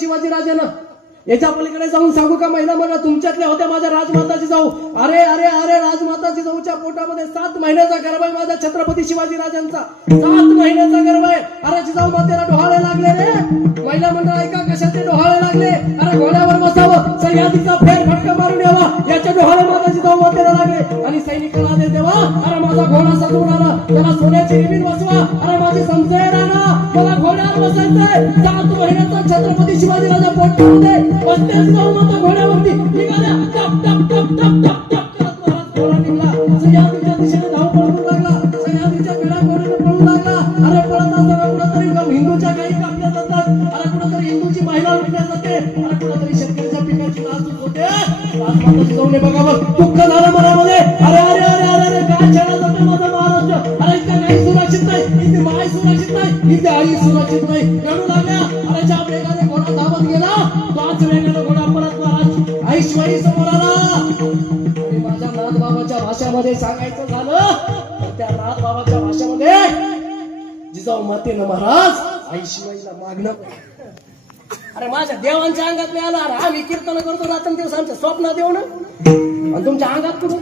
शिवाजी राजानं याच्या पलीकडे जाऊन सांगू का महिला मंडळ तुमच्यातल्या होत्या माझ्या राजमाताची जाऊ अरे अरे अरे राजमाताची जाऊच्या पोटामध्ये 7 महिन्याचा गर्भ आहे माझ्या छत्रपती शिवाजी राजांचा 7 महिन्याचा गर्भ आहे अरे जिजाऊ मातेला डोहाळे लागले रे महिला मंडळ ऐका कशाचे डोहाळे लागले अरे घोड्यावर बसावं सह्याद्रीचा फेर फटका मारून यावा याचे डोहाळे माझ्या जिजाऊ मातेला लागले आणि सैनिकाला दे देवा अरे माझा घोडा सजवून आला त्याला सोन्याची रिबीन बसवा अरे माझी संशय राणा मला घोड्यावर बसायचंय 7 महिन्याचा छत्रपती शिवाजी राजा पोटामध्ये बसतेच जाऊ मग घोड्यावरती निघाल्या टप टप टप टप टप टप करत महाराज घोडा निघाला सह्याद्रीच्या दिशेने धाव पळून लागला सह्याद्रीच्या पेढा घोड्याने पळून लागला अरे पळत असताना कुठंतरी हिंदूच्या गायी कापल्या जातात अरे कुठंतरी हिंदूची महिला लुटल्या जाते अरे कुठंतरी शेतकऱ्याच्या पिकाची नासधूस होते राजमाताची जाऊन बघावं दुःख झालं मनामध्ये अरे अरे अरे अरे अरे काय छाडा जाते माझा महाराष्ट्र अरे इथं काही सुरक्षित नाही इथे माय सुरक्षित नाही इथे आई सुरक्षित नाही रडू लागल्या अरे ज्या वेगाने घोडा धावत गेला त्याच वेगाने घोडा परत महाराज ऐश्वरी समोर आला आणि माझ्या नाथ बाबाच्या भाषेमध्ये सांगायचं झालं तर त्या नाथ बाबाच्या भाषेमध्ये जिजाऊ मातेनं महाराज ऐश्वरीला मागणं अरे माझ्या देवांच्या अंगात मी आला अरे आम्ही कीर्तन करतो रात्रंदिवस आमच्या स्वप्नात येऊ ना आणि तुमच्या अंगात कुठं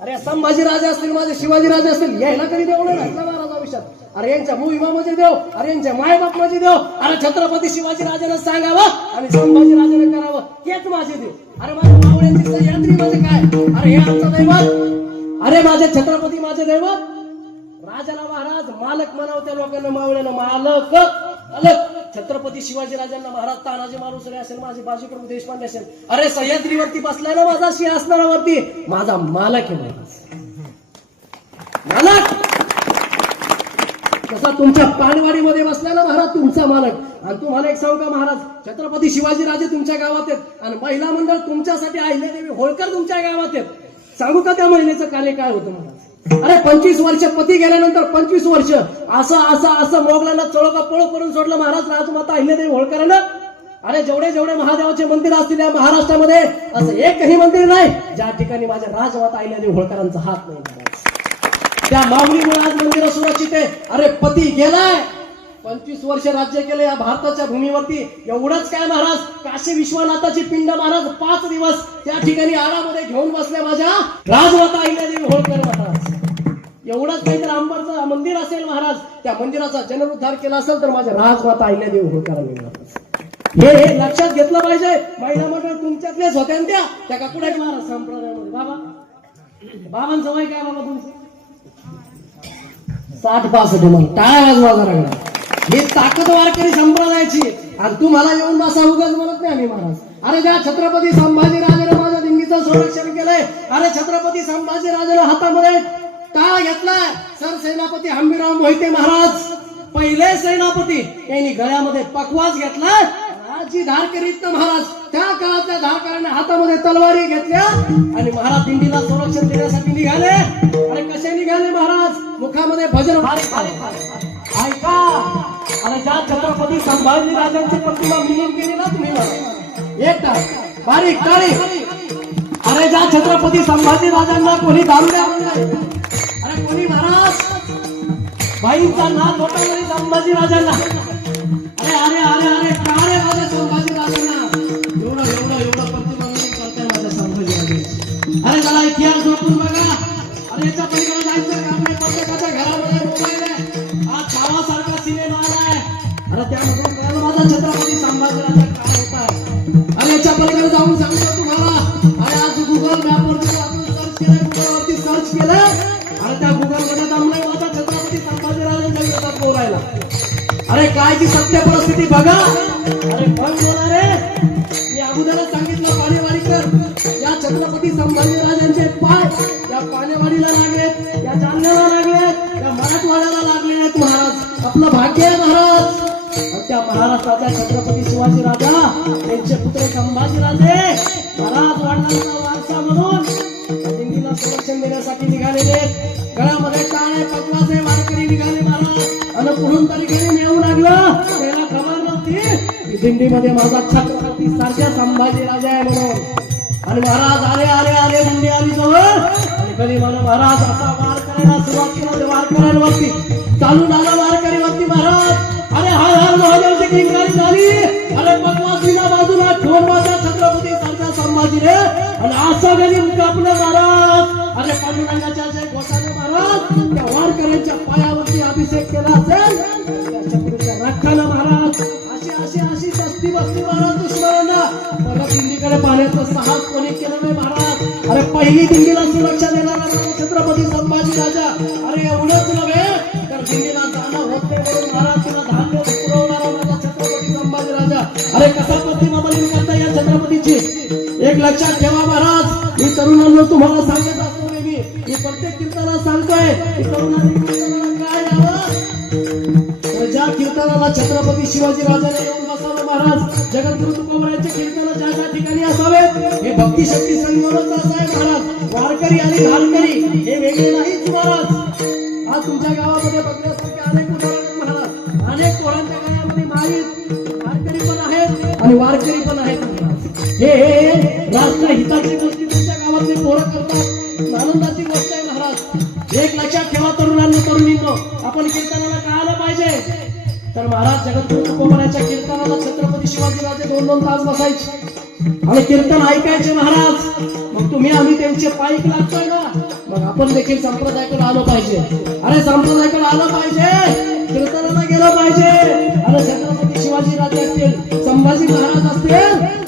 अरे संभाजी राजा असतील माझे शिवाजी राजा असतील यायला कधी देऊ ना महाराज आयुष्यात अरे यांच्या मूळ माझे देव अरे यांच्या मायबाप माझे देव अरे छत्रपती शिवाजी राजाने सांगावं आणि संभाजी राजाने करावं हेच माझे देव अरे माझ्या मावळ्यांची सह्याद्री माझे काय अरे हे आमचं दैवत अरे माझे छत्रपती माझे दैवत राजाला महाराज मालक म्हणावं त्या लोकांना मावळ्याला मालक अलग छत्रपती शिवाजी राजांना महाराज तानाजी मालुसरे असेल माझे बाजीप्रभू देशपांडे असेल अरे सह्याद्रीवरती बसलाय ना माझा सिंहासनावरती माझा मालक आहे महाराज मालक तसा तुमच्या पानवाडीमध्ये बसलेला महाराज तुमचा मालक आणि तुम्हाला एक सांगू का महाराज छत्रपती शिवाजी राजे तुमच्या गावात आहेत आणि महिला मंडळ तुमच्यासाठी अहिल्यादेवी होळकर तुमच्या गावात आहेत सांगू का त्या महिलेचं कार्य काय होतं महाराज अरे 25 वर्ष पती गेल्यानंतर 25 वर्ष असं असं असं मोगलांना चळका पळ करून सोडलं महाराज राजमाता अहिल्यादेवी होळकरांना अरे जेवढे जेवढे महादेवाचे मंदिर असतील या महाराष्ट्रामध्ये असं एकही मंदिर नाही ज्या ठिकाणी माझ्या राजमाता अहिल्यादेवी होळकरांचा हात नाही महाराज त्या माऊलीमुळे आज मंदिर सुरक्षित आहे अरे पती गेलाय 25 वर्ष राज्य केलं या भारताच्या भूमीवरती एवढंच काय महाराज काशी विश्वनाथाची पिंड महाराज 5 दिवस त्या ठिकाणी आरामध्ये घेऊन बसल्या माझ्या राजमाता अहिल्यादेवी होळकर महाराज एवढंच नाही तर अंबरचं मंदिर असेल महाराज त्या मंदिराचा जनरुद्धार केला असेल तर माझ्या राजमाता अहिल्यादेवी होळकरांनी हे लक्षात घेतलं पाहिजे महिला मंडळ तुमच्यातलेच होत्या त्या का कुठे महाराज संप्रदायामध्ये बाबांचं वय काय बाबा तुमचं 60-65 मग टाळ्या वाजवा जरा ही ताकद वारकरी संप्रदायाची आणि तू मला येऊन बसा उगाच म्हणत नाही आम्ही महाराज अरे ज्या छत्रपती संभाजी राजाने माझ्या दिंडीचं संरक्षण केलंय अरे छत्रपती संभाजी राजाने हातामध्ये टाळ घेतलाय सरसेनापती हंबीरराव मोहिते महाराज पहिले सेनापती यांनी गळ्यामध्ये पकवास घेतलाय जी धार करीत महाराज त्या काळातल्या धारकरांनी हातामध्ये तलवारी घेतल्या आणि महाराज दिंडीला संरक्षण देण्यासाठी निघाले आणि कसे निघाले महाराज मुखामध्ये भजन ऐका आणि ज्या छत्रपती संभाजी राजांची प्रतिमा मिळून केली ना तुम्ही एक बारीक टाळी अरे ज्या छत्रपती संभाजी राजांना कोणी दारू द्या अरे कोणी महाराज बाईंचा नाद मोठा तरी संभाजी राजांना अरे अरे अरे अरे का रे माझ्या संभाजी राजांना एवढं एवढं एवढं प्रतिबंधन करताय माझ्या संभाजी राजांना अरे जरा इतिहास झोपून बघा अरे याच्या पलीकडे जायचं आपल्या प्रत्येकाच्या घरामध्ये मोबाईल आहे आज छावासारखा सिनेमा आलाय अरे त्यामधून कळलं माझा छत्रपती संभाजी राजा काय होता अरे याच्या पलीकडे जाऊन सांगतो तुम्हाला अरे आज गुगल मॅपवरती आपण सर्च केलंय गुगलवरती सर्च केलं अरे त्या गुगलमध्ये जमलंय माझा छत्रपती संभाजी राजांच्या विरोधात बोलायला अरे काय ती सत्य परिस्थिती बघा अरे पण बोला रे मी अगोदरच सांगितलं पाणेवाडीकर या छत्रपती संभाजी राजांचे पाय या पाणेवाडीला लागलेत या जालन्याला लागलेत या मराठवाड्याला लागलेत महाराज आपलं भाग्य आहे महाराज त्या महाराष्ट्राच्या छत्रपती शिवाजी राजा त्यांचे पुत्र संभाजी राजे महाराज वडिलांचा वारसा म्हणून दिंडीला संरक्षण देण्यासाठी निघालेले गळ्यामध्ये टाळे पकवाचे वारकरी निघाले महाराज आणि पुढून तरी गेले येऊ लागलं त्याला खबर नव्हती दिंडीमध्ये माझा छत्रपती सारख्या संभाजी राजा आहे म्हणून आणि महाराज आले आले आले दिंडी आली जवळ आणि कधी मला महाराज असा वार करायला सुरुवात केला ते वारकऱ्यांवरती चालून आला वारकरीवरती महाराज अरे हर हर महादेवची किंकाळी झाली. अरे पद्मासीला बाजूला ठेवून माझा छत्रपती सारखा संभाजी रे. आणि असं गणी कापलं महाराज. अरे पांडुरंगाच्या जय घोषाने महाराज त्या वारकऱ्यांच्या पायावरती अभिषेक केला असेल त्या छत्रपतीच्या रक्षाला महाराज. अशी अशी अशी सस्ती बसती महाराज दुश्मनांना. बघा दिल्लीकडे पाहण्याचं साहस कोणी केलं नाही महाराज. अरे पहिली दिल्लीला सुरक्षा देणारा छत्रपती संभाजी राजा. अरे एवढंच नव्हे तर दिल्लीला जाणं होत नाही म्हणून महाराज तुला धान्य पुरवणारा माझा छत्रपती संभाजी राजा. अरे कसा प्रतिमा बदली करता या छत्रपतीची एक लक्षात ठेवा महाराज. मी तरुणांना तुम्हाला सांगत असतो मी प्रत्येक कीर्तनाला सांगतोय की तरुणांनी कीर्तनाला काय यावं. तर ज्या कीर्तनाला छत्रपती शिवाजी राजाने येऊन बसावं महाराज. जगद्गुरु तुकोबरायांचे कीर्तन ज्या ज्या ठिकाणी असावेत हे भक्ती शक्ती संगमच असावे महाराज. वारकरी आणि घालकरी हे वेगळे नाहीच महाराज. आज तुमच्या गावामध्ये बघण्यासारखे अनेक उदाहरण महाराज. अनेक पोरांच्या गावामध्ये वारकरी पण आहेत आणि वारकरी पण आहेत महाराज. हे राष्ट्र हिताची गोष्टी तुमच्या गावातले पोरं करतात. आनंदाची गोष्ट आहे महाराज. एक लक्षात ठेवा तरुणांनी तरुणींनो आपण कीर्तनाला काय आलं पाहिजे तर महाराज जगद्गुरु तुकोबरायांच्या कीर्तनाला छत्रपती शिवाजी राजे 2-2 तास बसायचे आणि कीर्तन ऐकायचे महाराज. मग तुम्ही आम्ही त्यांचे पाईक लागतोय ना मग आपण देखील संप्रदायाकडे आलो पाहिजे. अरे संप्रदायाकडे आलं पाहिजे कीर्तनाला गेलं पाहिजे. अरे छत्रपती शिवाजी राजे असतील संभाजी महाराज असतील